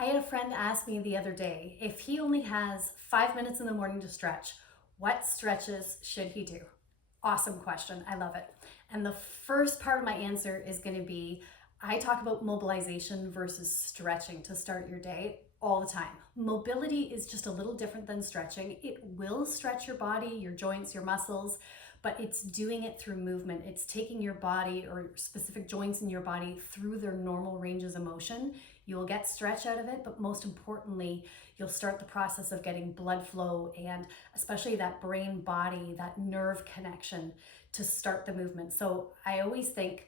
I had a friend ask me the other day if he only has 5 minutes in the morning to stretch, what stretches should he do? Awesome question. I love it. And the first part of my answer is going to be I talk about mobilization versus stretching to start your day all the time. Mobility is just a little different than stretching. It will stretch your body, your joints, your muscles, but it's doing it through movement. It's taking your body or specific joints in your body through their normal ranges of motion. You will get stretch out of it, but most importantly, you'll start the process of getting blood flow and especially that brain body, that nerve connection to start the movement. So I always think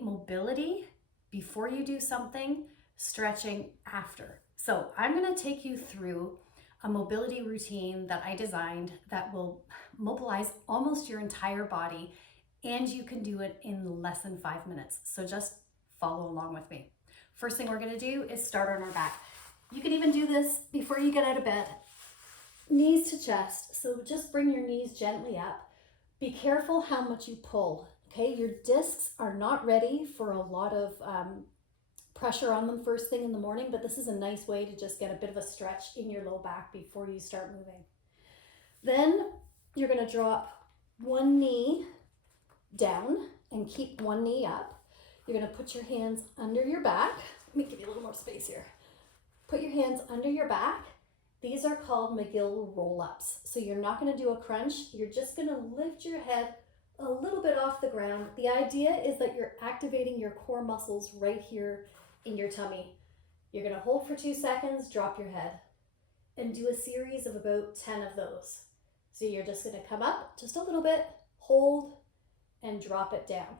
mobility before you do something, stretching after. So I'm going to take you through a mobility routine that I designed that will mobilize almost your entire body, and you can do it in less than 5 minutes. So just follow along with me. First thing we're going to do is start on our back. You can even do this before you get out of bed. Knees to chest. So just bring your knees gently up. Be careful how much you pull. Okay, your discs are not ready for a lot of pressure on them first thing in the morning, but this is a nice way to just get a bit of a stretch in your low back before you start moving. Then you're going to drop one knee down and keep one knee up. You're going to put your hands under your back. Let me give you a little more space here. Put your hands under your back. These are called McGill roll-ups. So you're not going to do a crunch. You're just going to lift your head a little bit off the ground. The idea is that you're activating your core muscles right here in your tummy. You're going to hold for 2 seconds, drop your head, and do a series of about 10 of those. So you're just going to come up just a little bit, hold, and drop it down.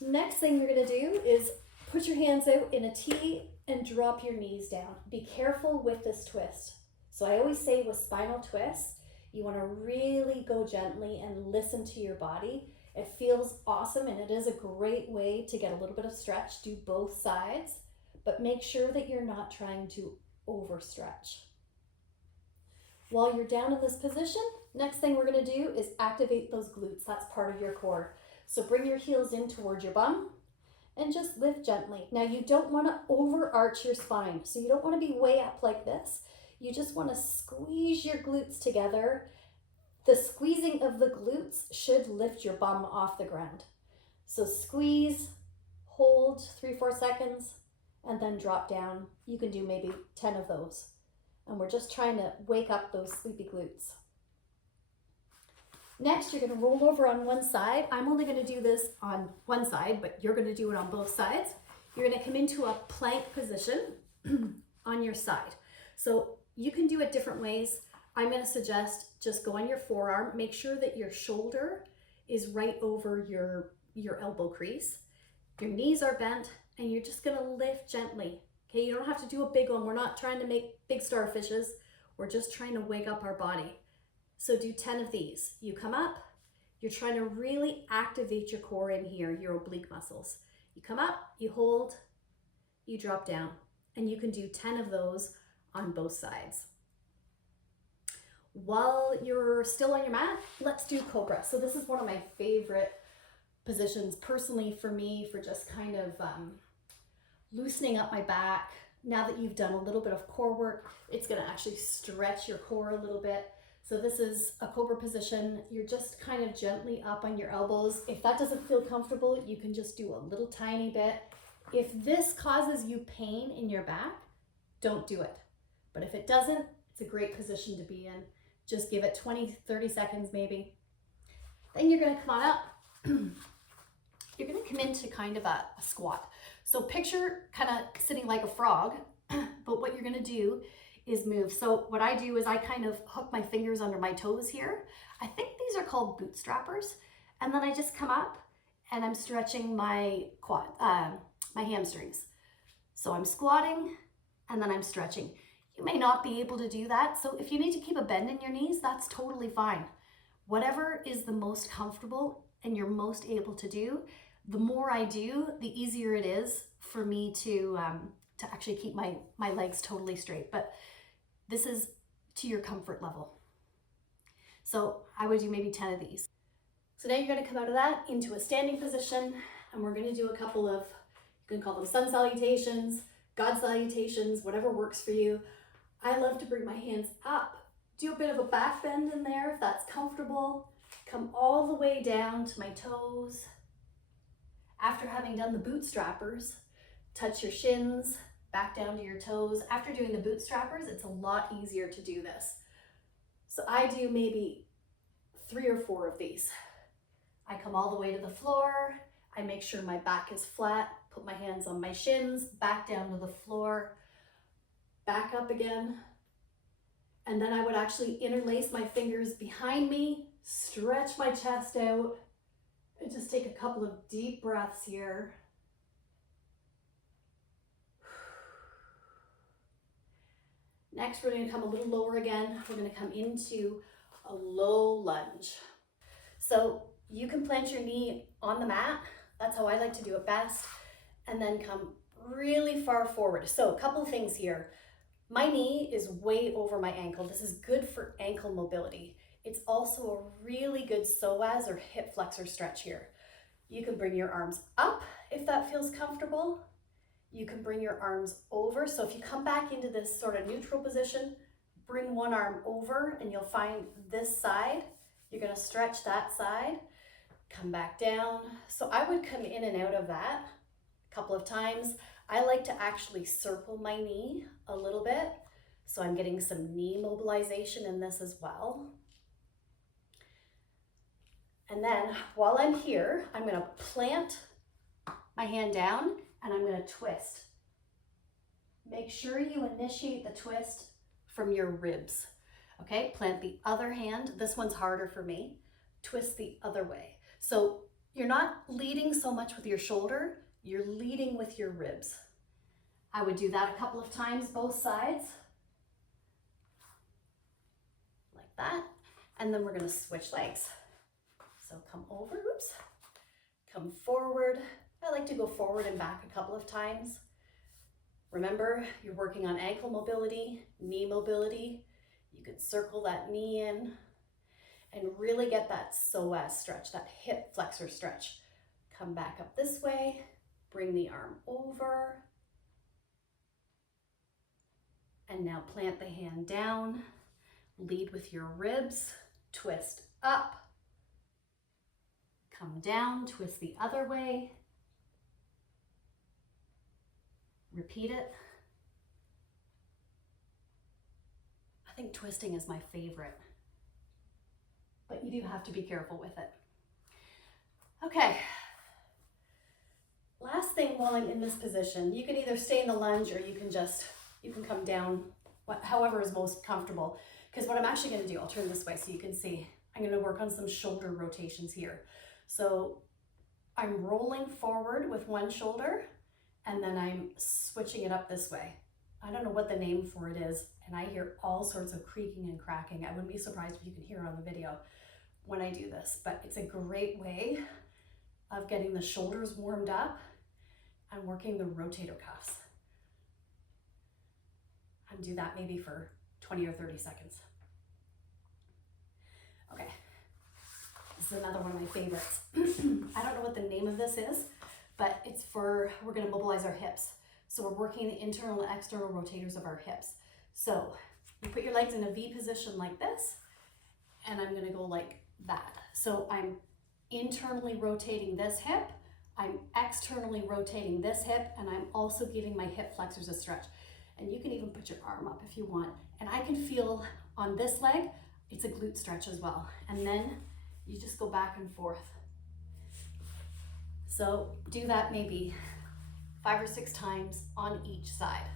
Next thing you're going to do is put your hands out in a T and drop your knees down. Be careful with this twist. So I always say with spinal twists, you want to really go gently and listen to your body. It feels awesome and it is a great way to get a little bit of stretch. Do both sides, but make sure that you're not trying to overstretch. While you're down in this position, next thing we're going to do is activate those glutes. That's part of your core. So bring your heels in towards your bum and just lift gently. Now you don't want to overarch your spine. So you don't want to be way up like this. You just want to squeeze your glutes together. The squeezing of the glutes should lift your bum off the ground. So squeeze, hold 3-4 seconds, and then drop down. You can do maybe 10 of those. And we're just trying to wake up those sleepy glutes. Next, you're going to roll over on one side. I'm only going to do this on one side, but you're going to do it on both sides. You're going to come into a plank position on your side. So you can do it different ways. I'm going to suggest just go on your forearm. Make sure that your shoulder is right over your elbow crease. Your knees are bent and you're just going to lift gently. Okay, you don't have to do a big one. We're not trying to make big starfishes. We're just trying to wake up our body. So do 10 of these. You come up, you're trying to really activate your core in here, your oblique muscles. You come up, you hold, you drop down, and you can do 10 of those on both sides. While you're still on your mat, let's do Cobra. So this is one of my favorite positions personally for me, for just kind of loosening up my back. Now that you've done a little bit of core work, it's going to actually stretch your core a little bit. So this is a Cobra position. You're just kind of gently up on your elbows. If that doesn't feel comfortable, you can just do a little tiny bit. If this causes you pain in your back, don't do it. But if it doesn't, it's a great position to be in. Just give it 20-30 seconds maybe. Then you're going to come on up. You're going to come into kind of a squat. So picture kind of sitting like a frog, but what you're going to do is move. So what I do is I kind of hook my fingers under my toes here. I think these are called bootstrappers. And then I just come up and I'm stretching my my hamstrings. So I'm squatting and then I'm stretching. You may not be able to do that. So if you need to keep a bend in your knees, that's totally fine. Whatever is the most comfortable and you're most able to do, the more I do, the easier it is for me to actually keep my legs totally straight. But this is to your comfort level. So I would do maybe 10 of these. So now you're going to come out of that into a standing position, and we're going to do a couple of, you can call them sun salutations, God salutations, whatever works for you. I love to bring my hands up, do a bit of a back bend in there if that's comfortable. Come all the way down to my toes. After having done the bootstrappers, touch your shins, back down to your toes. After doing the bootstrappers, it's a lot easier to do this. So I do maybe 3 or 4 of these. I come all the way to the floor. I make sure my back is flat, put my hands on my shins, back down to the floor, back up again. And then I would actually interlace my fingers behind me, stretch my chest out, and just take a couple of deep breaths here. Next, we're going to come a little lower again. We're going to come into a low lunge. So you can plant your knee on the mat. That's how I like to do it best. And then come really far forward. So a couple of things here. My knee is way over my ankle. This is good for ankle mobility. It's also a really good psoas or hip flexor stretch here. You can bring your arms up if that feels comfortable. You can bring your arms over. So if you come back into this sort of neutral position, bring one arm over and you'll find this side. You're going to stretch that side, come back down. So I would come in and out of that a couple of times. I like to actually circle my knee a little bit. So I'm getting some knee mobilization in this as well. And then while I'm here, I'm going to plant my hand down and I'm going to twist. Make sure you initiate the twist from your ribs. Okay, plant the other hand. This one's harder for me. Twist the other way. So you're not leading so much with your shoulder, you're leading with your ribs. I would do that a couple of times, both sides. Like that. And then we're going to switch legs. So come over, oops, come forward. I like to go forward and back a couple of times. Remember, you're working on ankle mobility, knee mobility. You can circle that knee in and really get that psoas stretch, that hip flexor stretch. Come back up this way, bring the arm over. And now plant the hand down, lead with your ribs, twist up, come down, twist the other way. Repeat it. I think twisting is my favorite, but you do have to be careful with it. Okay. Last thing while I'm in this position, you can either stay in the lunge or you can come down, however is most comfortable. Because what I'm actually going to do, I'll turn this way so you can see, I'm going to work on some shoulder rotations here. So I'm rolling forward with one shoulder and then I'm switching it up this way. I don't know what the name for it is, and I hear all sorts of creaking and cracking. I wouldn't be surprised if you can hear it on the video when I do this, but it's a great way of getting the shoulders warmed up and working the rotator cuffs. And do that maybe for 20 or 30 seconds. Okay, this is another one of my favorites. I don't know what the name of this is, but it's for, we're gonna mobilize our hips. So we're working the internal and external rotators of our hips. So you put your legs in a V position like this, and I'm gonna go like that. So I'm internally rotating this hip, I'm externally rotating this hip, and I'm also giving my hip flexors a stretch. And you can even put your arm up if you want. And I can feel on this leg, it's a glute stretch as well. And then you just go back and forth. So do that maybe 5 or 6 times on each side.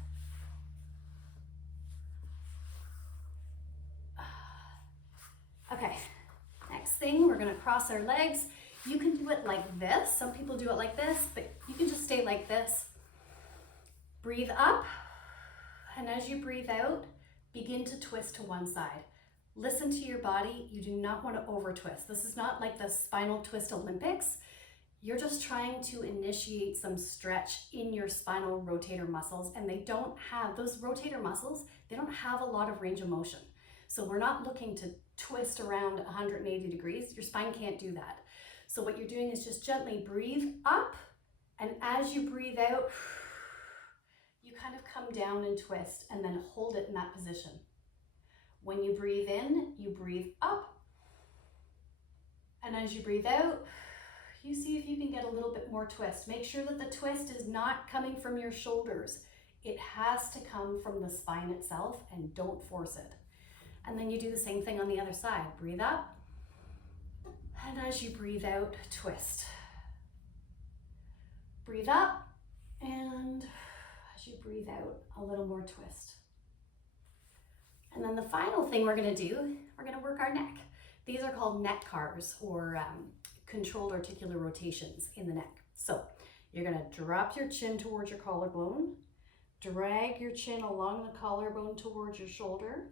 Okay, next thing, we're gonna cross our legs. You can do it like this. Some people do it like this, but you can just stay like this. Breathe up, and as you breathe out, begin to twist to one side. Listen to your body. You do not want to over twist. This is not like the spinal twist Olympics. You're just trying to initiate some stretch in your spinal rotator muscles, and they don't have, those rotator muscles, they don't have a lot of range of motion. So we're not looking to twist around 180 degrees. Your spine can't do that. So what you're doing is just gently breathe up, and as you breathe out, you kind kind of come down and twist and then hold it in that position. When you breathe in, you breathe up. And as you breathe out, you see if you can get a little bit more twist. Make sure that the twist is not coming from your shoulders. It has to come from the spine itself, and don't force it. And then you do the same thing on the other side. Breathe up. And as you breathe out, twist. Breathe up, and as you breathe out, a little more twist. And then the final thing we're gonna do, we're gonna work our neck. These are called neck cars, or controlled articular rotations in the neck. So you're gonna drop your chin towards your collarbone, drag your chin along the collarbone towards your shoulder.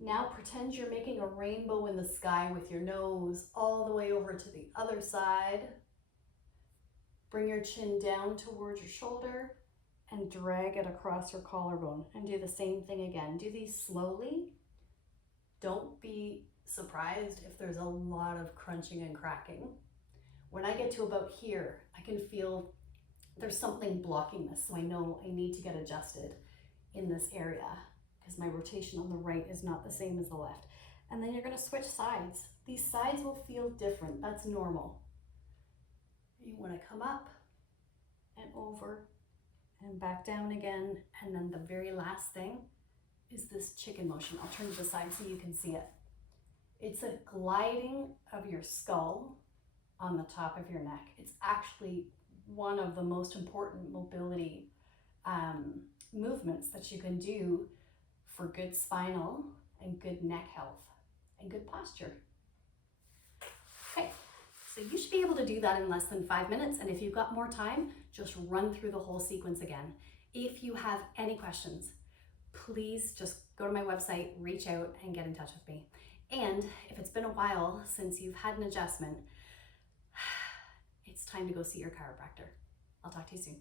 Now pretend you're making a rainbow in the sky with your nose all the way over to the other side. Bring your chin down towards your shoulder and drag it across your collarbone, and do the same thing again. Do these slowly. Don't be surprised if there's a lot of crunching and cracking. When I get to about here, I can feel there's something blocking this, so I know I need to get adjusted in this area because my rotation on the right is not the same as the left. And then you're going to switch sides. These sides will feel different. That's normal. You want to come up and over and back down again. And then the very last thing is this chicken motion. I'll turn to the side so you can see it. It's a gliding of your skull on the top of your neck. It's actually one of the most important mobility movements that you can do for good spinal and good neck health and good posture. Okay, so you should be able to do that in less than 5 minutes. And if you've got more time, just run through the whole sequence again. If you have any questions, please just go to my website, reach out and get in touch with me. And if it's been a while since you've had an adjustment, it's time to go see your chiropractor. I'll talk to you soon.